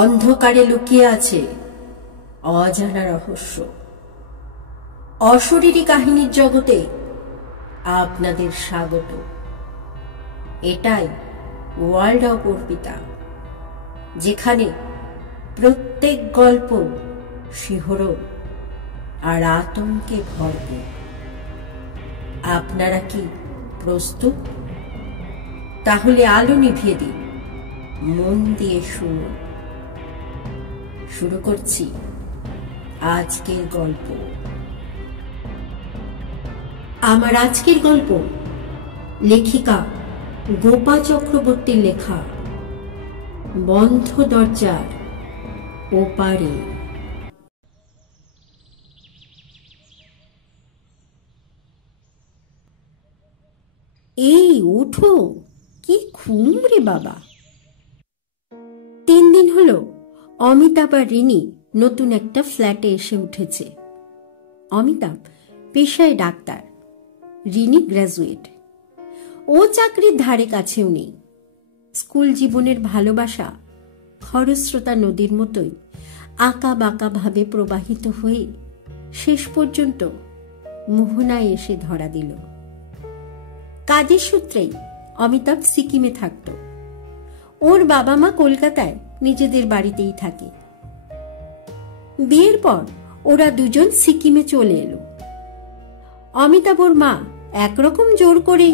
অন্ধকারে লুকিয়ে আছে অজানা রহস্য। অশরীরী কাহিনীর জগতে আপনাদের স্বাগত। এটাই ওয়ার্ল্ড অফ অর্পিতা, যেখানে প্রত্যেক গল্প শিহরণ আর আতঙ্কে ভরপুর। আপনারা কি প্রস্তুত? তাহলে আলো নিভিয়ে দিন, মন দিয়ে শুনুন। শুরু করছি আজকের গল্প। আমার আজকের গল্প লেখিকা গোপা চক্রবর্তীর লেখা বন্ধ দরজার ওপারে। এই উঠো, কি ঘুম রে বাবা। 3 দিন হলো অমিতাভ আর রিনি নতুন একটা ফ্ল্যাটে এসে উঠেছে। অমিতাভ পেশায় ডাক্তার, রিনি গ্র্যাজুয়েট। ও চাকরির ধারে কাছেও নেই। স্কুল জীবনের ভালোবাসা খরস্রোতা নদীর মতোই আঁকা বাঁকা ভাবে প্রবাহিত হয়ে শেষ পর্যন্ত মোহনায় এসে ধরা দিল। কাজের সূত্রেই অমিতাভ সিকিমে থাকত। ওর বাবা মা কলকাতায় নিজেদের বাড়িতেই থাকে। বিয়ের পর ওরা দুজন সিকিমে চলে এলো। অমিতাভ ওর মা একরকম জোর করে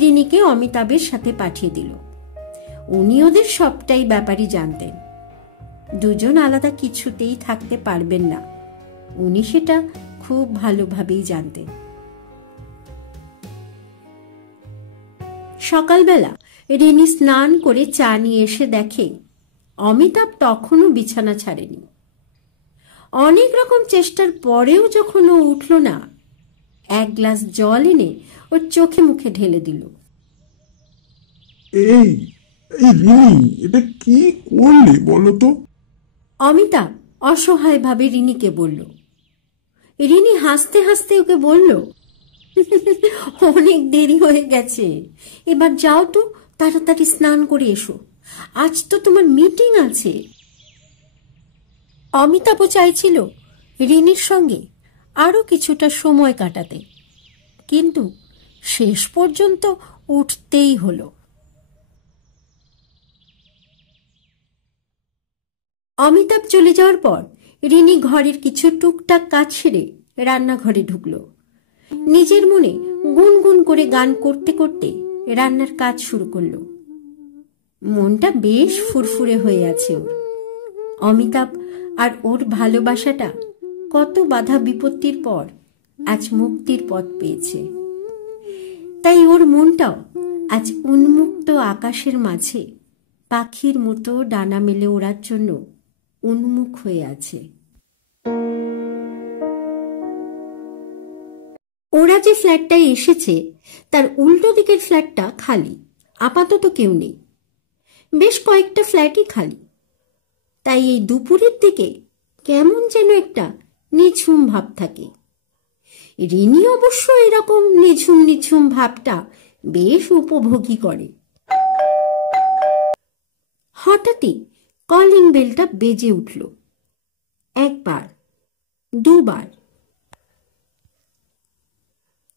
রিনিকে অমিতাভের সাথে পাঠিয়ে দিল। উনি ওদের সবটাই ব্যাপারই জানতেন। দুজন আলাদা কিছুতেই থাকতে পারবেন না, উনি সেটা খুব ভালোভাবেই জানতেন। সকালবেলা রিনি স্নান করে চা নিয়ে এসে দেখে অমিতাভ তখনও বিছানা ছাড়েনি। অনেক রকম চেষ্টার পরেও যখন ও উঠল না, এক গ্লাস জল এনে ওর চোখে মুখে ঢেলে দিল। এই রিনি, এটা কি করলি বলো তো? অমিতাভ অসহায় ভাবে রিনিকে বলল। রিনি হাসতে হাসতে ওকে বলল, অনেক দেরি হয়ে গেছে, এবার যাও তো, তাড়াতাড়ি স্নান করে এসো, আজ তো তোমার মিটিং আছে। অমিতাভও চাইছিল রিনির সঙ্গে আরো কিছুটা সময় কাটাতে, কিন্তু শেষ পর্যন্ত উঠতেই হলো। অমিতাভ চলে যাওয়ার পর রিনি ঘরের কিছু টুকটাক কাজ সেরে রান্নাঘরে ঢুকল। নিজের মনে গুনগুন করে গান করতে করতে রান্নার কাজ শুরু করল। মনটা বেশ ফুরফুরে হয়ে আছে ওর। অমিতাভ আর ওর ভালোবাসাটা কত বাধা বিপত্তির পর আজ মুক্তির পথ পেয়েছে। তাই ওর মনটাও আজ উন্মুক্ত আকাশের মাঝে পাখির মতো ডানা মেলে ওড়ার জন্য উন্মুখ হয়ে আছে। ওরা যে ফ্ল্যাটটায় এসেছে তার উল্টো দিকের ফ্ল্যাটটা খালি, আপাতত কেউ নেই। বেশ কয়েকটা ফ্ল্যাটই খালি। তাই এই দুপুরের দিকে কেমন যেন একটা নিঝুম ভাব থাকে। রিনি অবশ্য এরকম নিঝুম নিঝুম ভাবটা বেশ উপভোগী করে। হঠাৎই কলিং বেলটা বেজে উঠল। একবার, দুবার।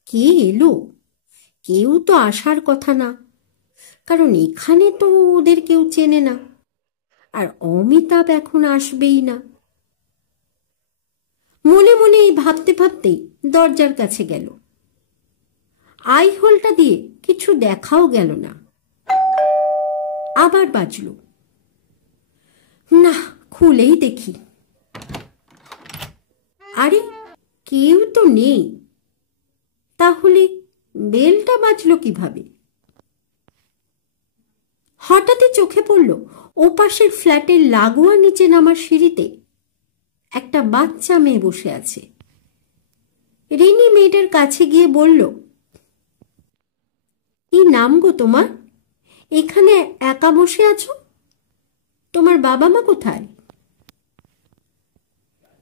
কে এলো? কেউ তো আসার কথা না, কারণ এখানে তো ওদের কেউ চেনে না, আর অমিতাভ এখন আসবেই না। মনে মনে এই ভাবতে ভাবতেই দরজার কাছে গেল। আই হোলটা দিয়ে কিছু দেখাও গেল না। আবার বাজল। না, খুলেই দেখি। আরে, কেউ তো নেই। তাহলে বেলটা বাজলো কিভাবে? হঠাৎই চোখে পড়ল ওপাশের ফ্ল্যাটের লাগোয়া নিচে নামার সিঁড়িতে একটা বাচ্চা মেয়ে বসে আছে। রিনি মেয়েটার কাছে গিয়ে বলল, কি নাম গো তোমার? এখানে একা বসে আছো? তোমার বাবা মা কোথায়?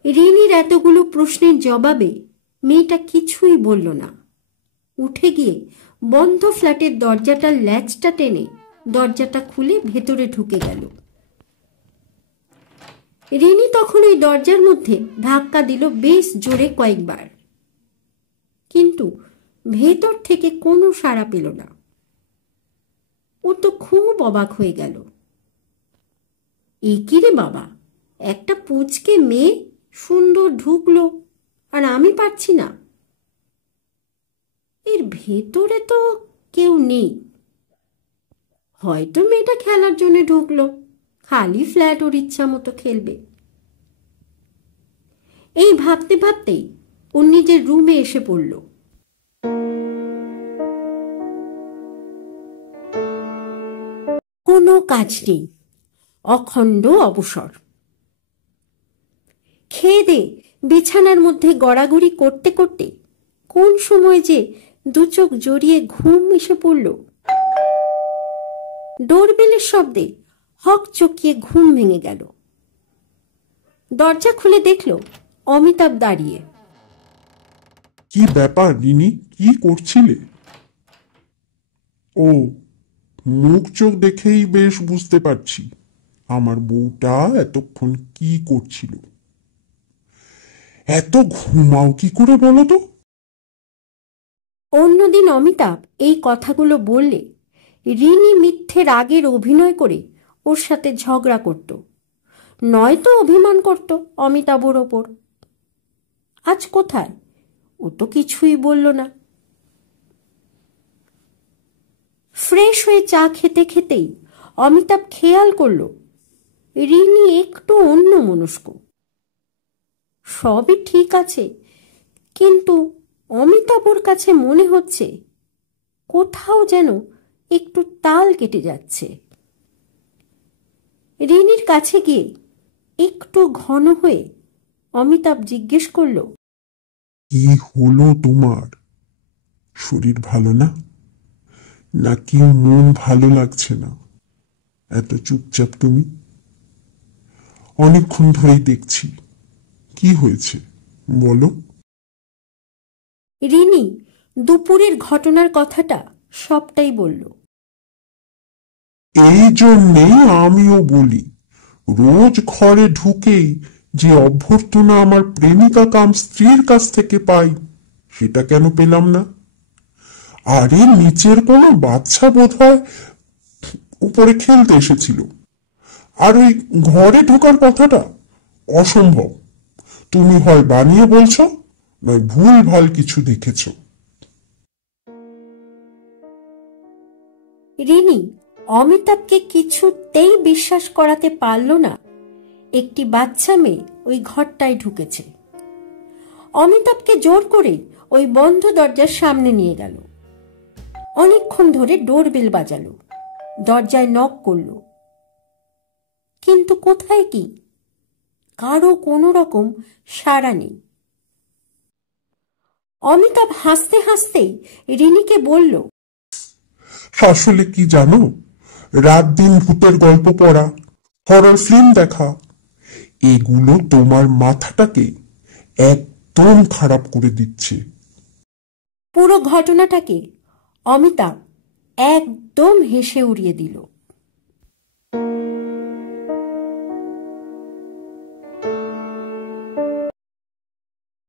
রিনির এতগুলো প্রশ্নের জবাবে মেয়েটা কিছুই বলল না। উঠে গিয়ে বন্ধ ফ্ল্যাটের দরজাটার ল্যাচটা টেনে দরজাটা খুলে ভেতরে ঢুকে গেল। রিনি তখন ওই দরজার মধ্যে ধাক্কা দিল বেশ জোরে কয়েকবার, কিন্তু ভেতর থেকে কোনো সাড়া পেল না। ও তো খুব অবাক হয়ে গেল। এ কি রে বাবা, একটা পুচকে মেয়ে সুন্দর ঢুকলো আর আমি পারছি না। এর ভেতরে তো কেউ নেই, হয়তো মেয়েটা খেলার জন্য ঢুকলো, খালি ফ্ল্যাট ওর ইচ্ছা মতো খেলবে। এই ভাবতে ভাবতেই ও নিজের রুমে এসে পড়ল। কোনো কাজ নেই, অখণ্ড অবসর। খেয়ে দে বিছানার মধ্যে গড়াগড়ি করতে করতে কোন সময় যে দু চোখ জড়িয়ে ঘুম এসে পড়ল। ডোরবেলের শব্দে হক চকিয়ে ঘুম ভেঙে গেল। দরজা খুলে দেখল অমিতাভ দাঁড়িয়ে। কি ব্যাপার রিনি, কি করছিলে? ও, মুখ চোখ দেখেই বেশ বুঝতে পারছি আমার বউটা এতক্ষণ কি করছিল। এত ঘুমাও কি করে বলো তো? অন্যদিন অমিতাভ এই কথাগুলো বললে রিনি মিথ্যে রাগের অভিনয় করে ওর সাথে ঝগড়া করত, নয়তো অভিমান করত অমিতাভর ওপর। আজ কোথায়, ও তো কিছুই বলল না। ফ্রেশ হয়ে চা খেতে খেতেই অমিতাভ খেয়াল করল রিনি একটু অন্যমনস্ক। সবই ঠিক আছে, কিন্তু অমিতাভর কাছে মনে হচ্ছে কোথাও যেন একটু তাল কেটে যাচ্ছে। রিনির কাছে গিয়ে একটু ঘন হয়ে অমিতাভ জিজ্ঞেস করল, কি হলো তোমার? শরীর ভালো না, নাকি মন ভালো লাগছে না? এত চুপচাপ তুমি, অনেকক্ষণ ধরেই দেখছি। কি হয়েছে বলো? রিনি দুপুরের ঘটনার কথাটা সবটাই বলল। এই জন্যেই আমিও বলি, রোজ ঘরে ঢুকেই যে অভ্যর্থনা আমার প্রেমিকা কাম স্ত্রীর কাছ থেকে পাই, সেটা কেন পেলাম না? আরে নিচের কোনো বাচ্চা বোধহয় উপরে খেলতে এসেছিল। আর ওই ঘরে ঢোকার কথাটা অসম্ভব। তুমি হয় বানিয়ে বলছো, নয় ভুল ভাল কিছু দেখেছ। রিনি অমিতাভকে কিছুতেই বিশ্বাস করাতে পারল না একটি বাচ্চা মেয়ে ওই ঘরটায় ঢুকেছে। অমিতাভকে জোর করে ওই বন্ধ দরজার সামনে নিয়ে গেল। অনেকক্ষণ ধরে ডোরবেল বাজালো, দরজায় নক করল, কিন্তু কোথায় কি, কারো কোনো রকম সাড়া নেই। অমিতাভ হাসতে হাসতেই রিনিকে বলল, আসলে কি জানো, রাত দিন ভূতের গল্প পড়া, হরর ফিল্ম দেখা, এগুলো তোমার মাথাটাকে একদম খারাপ করে দিচ্ছে। পুরো ঘটনাটাকে অমিতাভ একদম হেসে উড়িয়ে দিল।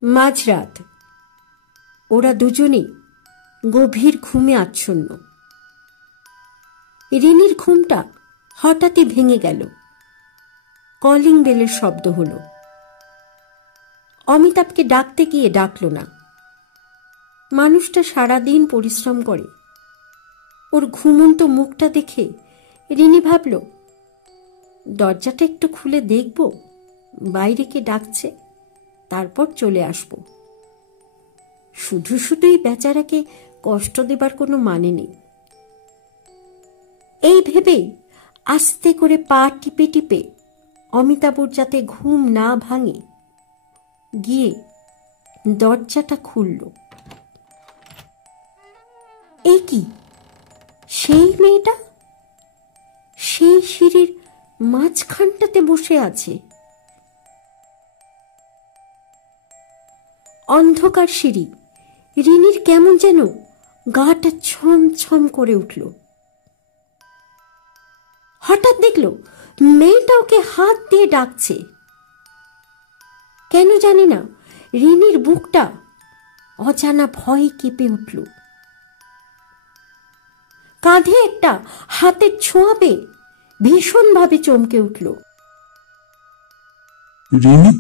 মাঝরাত, ওরা দুজনেই গভীর ঘুমে আচ্ছন্ন। রিনির ঘুমটা হঠাৎই ভেঙে গেল। কলিং বেলের শব্দ হলো। অমিতাভকে ডাকতে গিয়ে ডাকল না। মানুষটা সারাদিন পরিশ্রম করে, ওর ঘুমন্ত মুখটা দেখে রিনি ভাবল, দরজাটা একটু খুলে দেখব বাইরে কে ডাকছে, তারপর চলে আসব। শুধু শুধুই বেচারাকে কষ্ট দেবার কোনো মানে নেই। এই ভেবেই আস্তে করে পা টিপে টিপে অমিতাভর যাতে ঘুম না ভাঙে গিয়ে দরজাটা খুলল। এই কি, সেই মেয়েটা সেই সিঁড়ির মাঝখানটাতে বসে আছে। অন্ধকার সিঁড়ি, রিনির কেমন যেন গাটা ছম ছম করে উঠল। হঠাৎ দেখল মেয়েটা ওকে হাত দিয়ে ডাকছে, কেন জানি না রিনির বুকটা অজানা ভয়ে কেঁপে উঠল। কাঁধে একটা হাতের ছোঁয়া পেয়ে ভীষণভাবে চমকে উঠল। রিনি,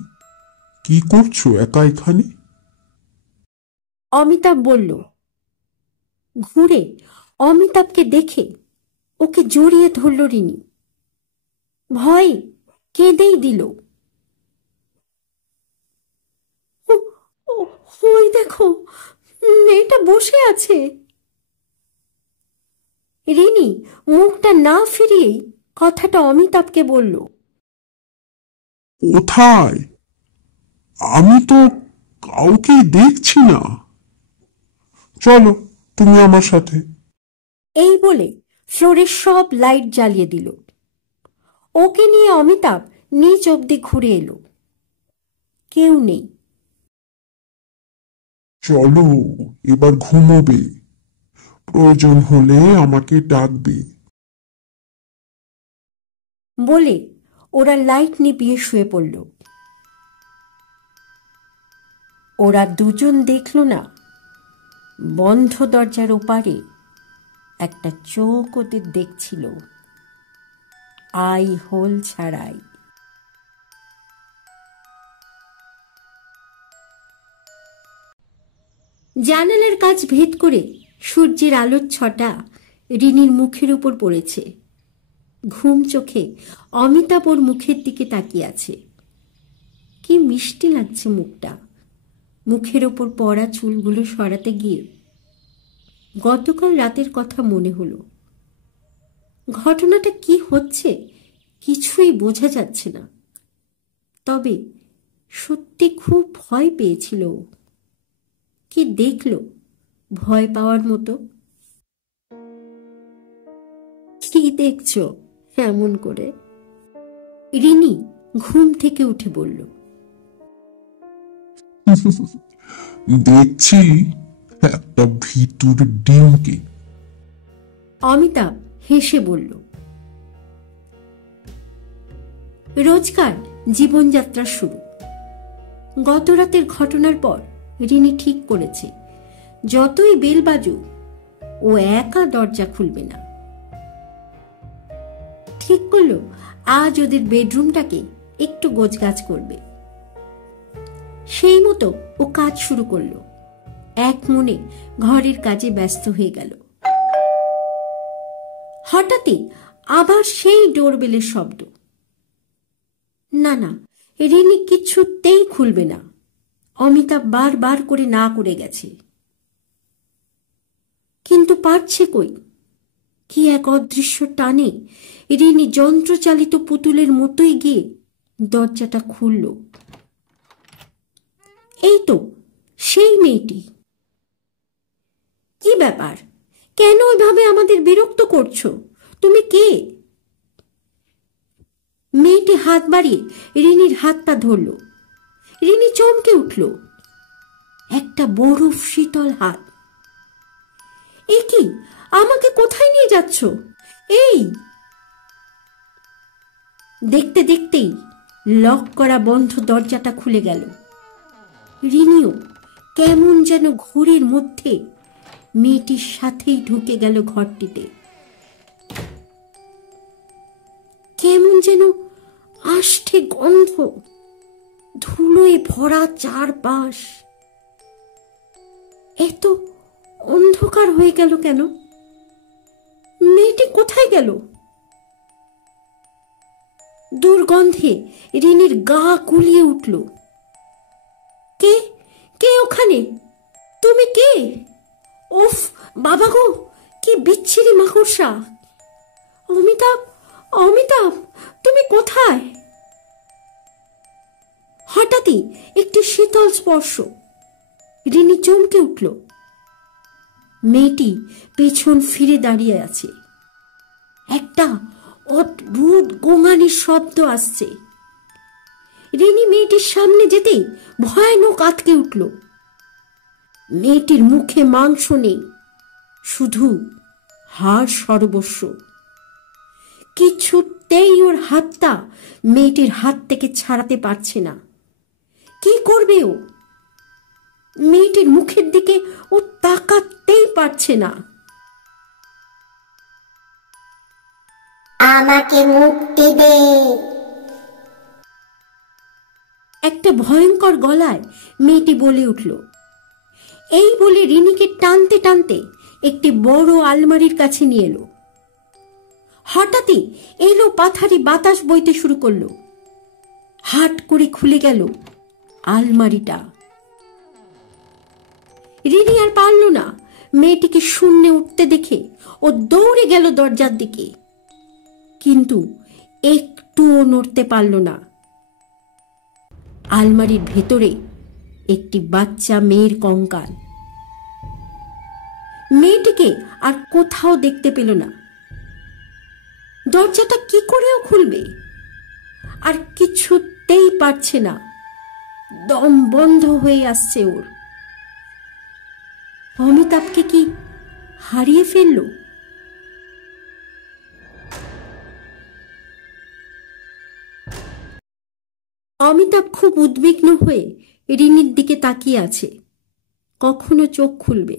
কি করছো একা এখানে? অমিতাভ বলল। ঘুরে অমিতাভকে দেখে ওকে জড়িয়ে ধরল রিনি। ভয়ে কেঁদেই দিল। ওই দেখো, মেয়েটা বসে আছে। রিনি মুখটা না ফিরিয়েই কথাটা অমিতাভকে বলল। কোথায়? আমি তো কাউকে দেখছি না। চলো তুমি আমার সাথে। এই বলে ফ্লোরের সব লাইট জ্বালিয়ে দিল। ওকে নিয়ে অমিতাভ নিচ অব্দি ঘুরে এলো। কেউ নেই। চলো এবার ঘুমোবে, প্রয়োজন হলে আমাকে ডাকবে বলে ওরা লাইট নিভিয়ে শুয়ে পড়ল। ওরা দুজন দেখল না বন্ধ দরজার ওপারে একটা চোখ ওদের দেখছিল, আই হোল ছাড়াই। জানালার কাঁচ ভেদ করে সূর্যের আলোর ছটা রিনির মুখের উপর পড়েছে। ঘুম চোখে অমিতাভ ওর মুখের দিকে তাকিয়ে আছে। কি মিষ্টি লাগছে মুখটা। মুখের ওপর পড়া চুলগুলো সরাতে গিয়ে গতকাল রাতের কথা মনে হলো। ঘটনাটা কি হচ্ছে কিছুই বোঝা যাচ্ছে না, তবে সত্যি খুব ভয় পেয়েছিল। কি দেখল ভয় পাওয়ার মতো? কি দেখছো এমন করে? রিনি ঘুম থেকে উঠে বলল। দেখছি একটা ভিতুর ডিমকে। অমিতাভ হেসে বলল। রোজকার জীবনযাত্রা শুরু। গত রাতের ঘটনার পর রিনি ঠিক করেছে যতই বেল বাজুক ও একা দরজা খুলবে না। ঠিক করলো আজ ওদের বেডরুমটাকে একটু গোছগাছ করবে। সেই মতো ও কাজ শুরু করলো। এক মনে ঘরের কাজে ব্যস্ত হয়ে গেল। হঠাৎই আবার সেই ডোরবেলের শব্দ। না না, রিনি কিছুতেই খুলবে না। অমিতাভ বারবার করে না করে গেছে, কিন্তু পারছে কই। কি এক অদৃশ্য টানে রিনি যন্ত্রচালিত পুতুলের মতোই গিয়ে দরজাটা খুলল। এই তো সেই মেয়েটি। কি ব্যাপার? কেন ওইভাবে আমাদের বিরক্ত করছো? তুমি কে? মেয়েটি হাত বাড়িয়ে রিনির হাতটা ধরল। রিনি চমকে উঠল। একটা বরফ শীতল হাত। এ কি? আমাকে কোথায় নিয়ে যাচ্ছ? এই! দেখতে দেখতেই লক করা বন্ধ দরজাটা খুলে গেল। রিনিও কেমন যেন ঘোরের মধ্যে মেয়েটির সাথেই ঢুকে গেল ঘরটিতে। কেমন যেন আষ্ঠে গন্ধ, ধুলোয় ভরা চারপাশ। এত অন্ধকার হয়ে গেল কেন? মেয়েটি কোথায় গেল? দুর্গন্ধে রিনির গা গুলিয়ে উঠল। কে কে ওখানে? তুমি কে? উফ বাবা গো, কি বিচ্ছিরি মাকড়সা! অমিতাভ, অমিতাভ, তুমি কোথায়? হঠাৎই একটি শীতল স্পর্শ। রিনি চমকে উঠল। মেয়েটি পেছন ফিরে দাঁড়িয়ে আছে। একটা অদ্ভুত গোঙানির শব্দ আসছে। রিনি মেয়েটির সামনে যেতেই ভয়ানক আঁতকে উঠল। মেয়েটির মুখে মাংস নেই, শুধু হাড় সর্বস্ব। কিছুতেই ওর হাতটা মেয়েটির হাত থেকে ছাড়াতে পারছে না। কি করবে ও? মেয়েটির মুখের দিকে ও তাকাতেই পারছে না। আমাকে মুক্তি দে, একটা ভয়ঙ্কর গলায় মেয়েটি বলে উঠল। এই বলে রিনিকে টানতে টানতে একটি বড় আলমারির কাছে নিয়ে এলো। হঠাৎই এলো পাথারি বাতাস বইতে শুরু করলো। হাট করে খুলে গেল আলমারিটা। রিনি আর পারল না মেয়েটিকে শূন্যে উঠতে দেখে। ও দৌড়ে গেল দরজার দিকে, কিন্তু একটুও নড়তে পারল না। আলমারির ভেতরে একটি বাচ্চা মেয়ের কঙ্কাল। মেয়েটিকে আর কোথাও দেখতে পেল না। দরজাটা কি করেও খুলবে, আর কিছুতেই পারছে না। দম বন্ধ হয়ে আসছে ওর। অমিতাভকে কি হারিয়ে ফেলল? অমিতাভ খুব উদ্বিগ্ন হয়ে রিনির দিকে তাকিয়ে আছে, কখনো চোখ খুলবে।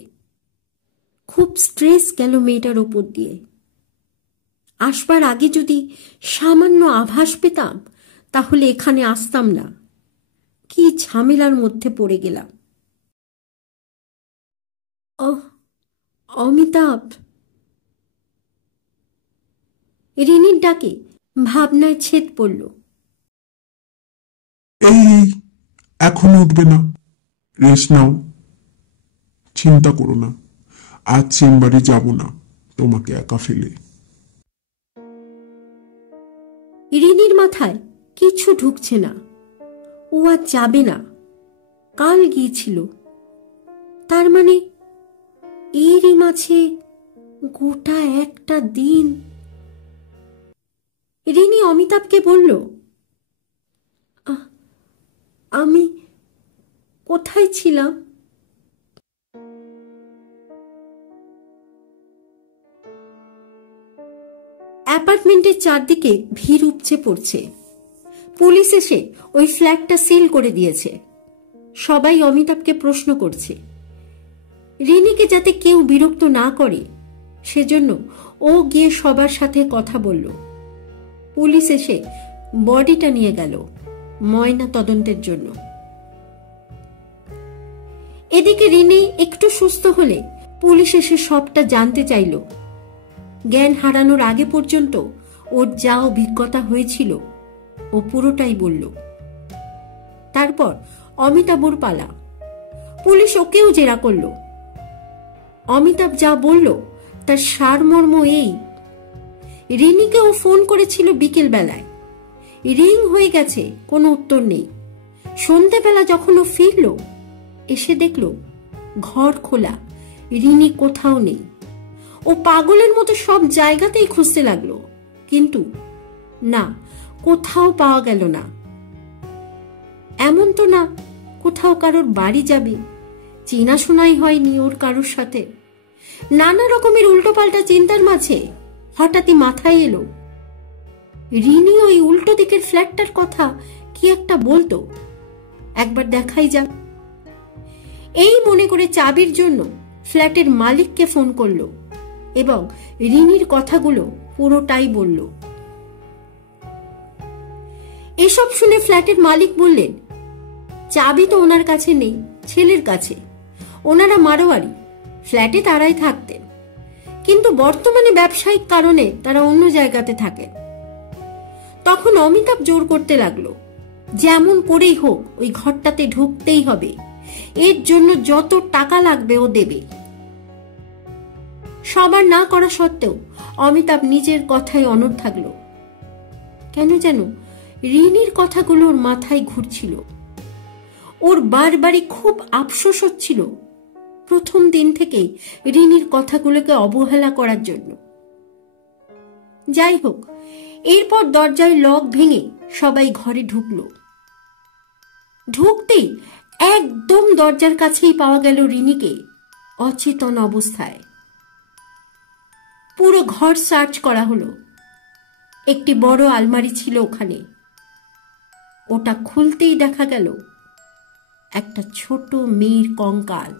খুব স্ট্রেস গেল মেয়েটার ওপর দিয়ে। আসবার আগে যদি সামান্য আভাস পেতাম তাহলে এখানে আসতাম না। কি ঝামেলার মধ্যে পড়ে গেলাম। অমিতাভ। রিনির ডাকে ভাবনায় ছেদ পড়ল। এই এখন উঠবে না, রেস্ট নাও, চিন্তা করো না, আজ চেম্বারে যাব না তোমাকে একা ফেলে। রিনির মাথায় কিছু ঢুকছে না। ও আর যাবে না, কাল গিয়েছিল। তার মানে এরই মাঝে গোটা একটা দিন। রিনি অমিতাভকে বলল, আমি কোথায় ছিলাম? অ্যাপার্টমেন্টের চারদিকে ভিড় উপচে পড়ছে। পুলিশ এসে ওই ফ্ল্যাটটা সিল করে দিয়েছে। সবাই অমিতাভকে প্রশ্ন করছে। রিনিকে যাতে কেউ বিরক্ত না করে সেজন্য ও গিয়ে সবার সাথে কথা বলল। পুলিশ এসে বডিটা নিয়ে গেল ময়না তদন্তের জন্য। এদিকে রিনি একটু সুস্থ হলে পুলিশ এসে সবটা জানতে চাইল। জ্ঞান হারানোর আগে পর্যন্ত ওর যা অভিজ্ঞতা হয়েছিল ও পুরোটাই বলল। তারপর অমিতাভর পালা। পুলিশ ওকেও জেরা করল। অমিতাভ যা বলল তার সারমর্ম এই, রিনিকে ও ফোন করেছিল বিকেল বেলায়, রিং হয়ে গেছে, কোনো উত্তর নেই। সন্ধ্যেবেলা যখন ও ফিরল এসে দেখল ঘর খোলা, রিনি কোথাও নেই। ও পাগলের মতো সব জায়গাতেই খুঁজতে লাগলো, কিন্তু না, কোথাও পাওয়া গেল না। এমন তো না কোথাও কারোর বাড়ি যাবে, চেনাশোনাই হয়নি ওর কারোর সাথে। নানা রকমের উল্টোপাল্টা চিন্তার মাঝে হঠাৎই মাথায় এলো রিনি ওই উল্টো দিকের ফ্ল্যাটটার কথা কি একটা বলতো, একবার দেখাই যাক। এই মনে করে চাবির জন্য ফ্ল্যাটের মালিককে ফোন করলো এবং রিনির কথাগুলো পুরোটাই বলল। এসব শুনে ফ্ল্যাটের মালিক বললেন, চাবি তো ওনার কাছে নেই, ছেলের কাছে। ওনারা মারোয়ারি, ফ্ল্যাটে তারাই থাকতেন, কিন্তু বর্তমানে ব্যবসায়িক কারণে তারা অন্য জায়গাতে থাকে। তখন অমিতাভ জোর করতে লাগলো, যেমন করেই হোক ওই ঘরটাতে ঢুকতেই হবে, এর জন্য যত টাকা লাগবে ও দেবে। সবার না করা সত্ত্বেও অমিতাভ নিজের কথায় অনড় থাকলো। কেন যেন রিনির কথাগুলো ওর মাথায় ঘুরছিল। ওর বারবারই খুব আফসোস হচ্ছিল প্রথম দিন থেকেই রিনির কথাগুলোকে অবহেলা করার জন্য। যাই হোক, এরপর দরজায় লক ভেঙে সবাই ঘরে ঢুকলো। ঢুকতেই একদম দরজার কাছেই পাওয়া গেল রিনিকে অচেতন অবস্থায়। পুরো ঘর সার্চ করা হলো। একটি বড় আলমারি ছিল ওখানে। ওটা খুলতেই দেখা গেল একটা ছোট মেয়ের কঙ্কাল।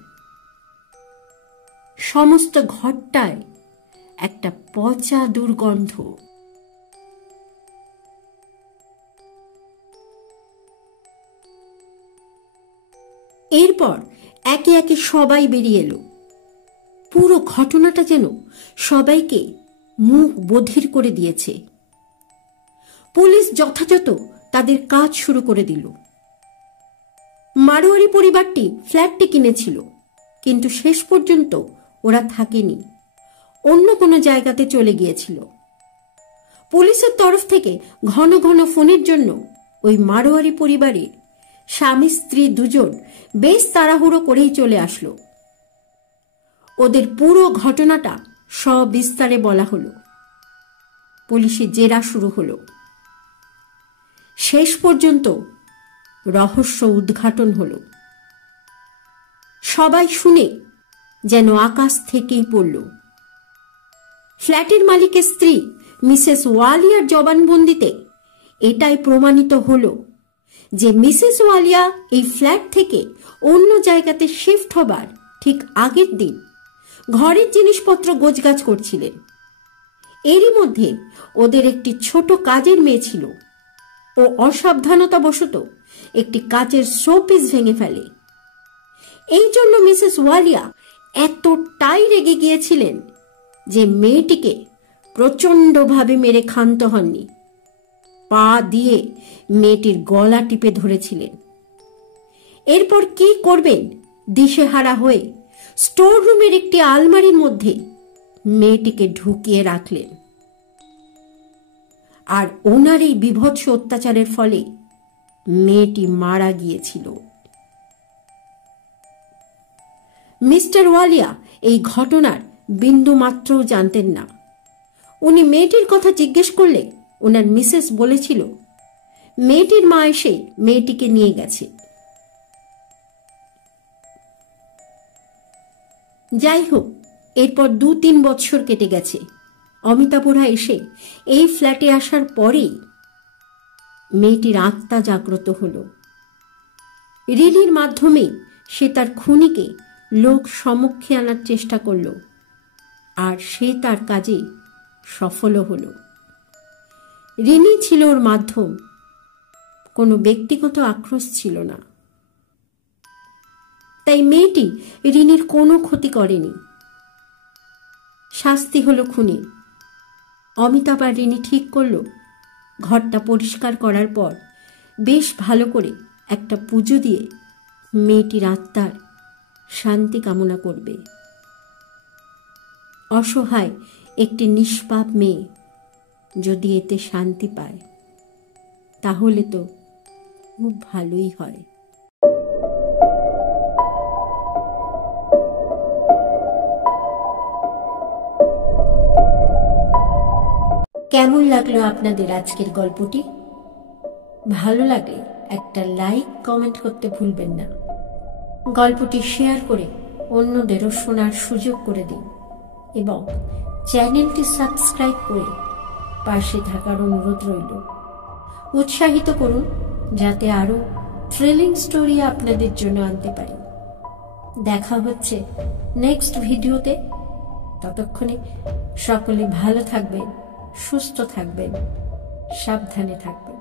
সমস্ত ঘরটায় একটা পচা দুর্গন্ধ। এরপর একে একে সবাই বেরিয়ে এলো। পুরো ঘটনাটা যেন সবাইকে মুখ বধির করে দিয়েছে। পুলিশ যথাযথ তাদের কাজ শুরু করে দিল। মারোয়ারি পরিবারটি ফ্ল্যাটটি কিনেছিল, কিন্তু শেষ পর্যন্ত ওরা থাকেনি, অন্য কোনো জায়গাতে চলে গিয়েছিল। পুলিশের তরফ থেকে ঘন ঘন ফোনের জন্য ওই মারোয়ারি পরিবারের স্বামী স্ত্রী দুজন বেশ তাড়াহুড়ো করেই চলে আসলো। ওদের পুরো ঘটনাটা সবিস্তারে বলা হলো। পুলিশের জেরা শুরু হলো। শেষ পর্যন্ত রহস্য উদ্ঘাটন হলো। সবাই শুনে যেন আকাশ থেকেই পড়ল। ফ্ল্যাটের মালিকের স্ত্রী মিসেস ওয়ালিয়ার জবানবন্দিতে এটাই প্রমাণিত হলো যে মিসেস ওয়ালিয়া এই ফ্ল্যাট থেকে অন্য জায়গাতে শিফট হবার ঠিক আগের দিন ঘরের জিনিসপত্র গোছগাছ করছিলেন। এরই মধ্যে ওদের একটি ছোট কাজের মেয়ে ছিল। ও অসাবধানতাবশত একটি কাচের শোপিস ভেঙে ফেলে। এই জন্য মিসেস ওয়ালিয়া এতটাই রেগে গিয়েছিলেন যে মেয়েটিকে প্রচণ্ডভাবে মেরে ক্ষান্ত হননি। পা দিয়ে মেয়েটির গলা টিপে ধরেছিলেন। এরপর কি করবেন দিশেহারা হয়ে স্টোর রুমের একটি আলমারির মধ্যে মেয়েটিকে ঢুকিয়ে রাখলেন। আর ওনার এই বীভৎস অত্যাচারের ফলে মেয়েটি মারা গিয়েছিল। মিস্টার ওয়ালিয়া এই ঘটনার বিন্দু মাত্রও জানতেন না। উনি মেয়েটির কথা জিজ্ঞেস করলে ওনার মিসেস বলেছিল মেয়েটির মা এসে মেয়েটিকে নিয়ে গেছে। যাই হোক, এরপর 2-3 বছর কেটে গেছে। অমিতাপুরা এসে এই ফ্ল্যাটে আসার পরেই মেয়েটির আত্মা জাগ্রত হল। রিলির মাধ্যমে সে তার খুনিকে লোক সম্মুখে আনার চেষ্টা করল, আর সে তার কাজে সফল হল। রিনি ছিল ওর মাধ্যম, কোনো ব্যক্তিগত আক্রোশ ছিল না। তাই মেয়েটি রিনির কোনো ক্ষতি করেনি। শাস্তি হলো খুনি। অমিতাভ আর রিনি ঠিক করল ঘরটা পরিষ্কার করার পর বেশ ভালো করে একটা পুজো দিয়ে মেয়েটির আত্মার শান্তি কামনা করবে। অসহায় একটি নিষ্পাপ মেয়ে যদি এতে শান্তি পায় তাহলে তো খুব ভালোই হয়। কেমন লাগলো আপনাদের আজকের গল্পটি? ভালো লাগলে একটা লাইক কমেন্ট করতে ভুলবেন না। গল্পটি শেয়ার করে অন্যদেরও শোনার সুযোগ করে দিন এবং চ্যানেলটি সাবস্ক্রাইব করে পাশে থাকার অনুরোধ রইল। উৎসাহিত করুন যাতে আরো থ্রিলিং স্টোরি আপনাদের জন্য আনতে পারি। দেখা হচ্ছে নেক্সট ভিডিওতে। ততক্ষণে সকলে ভালো থাকবেন, সুস্থ থাকবেন, সাবধানে থাকবেন।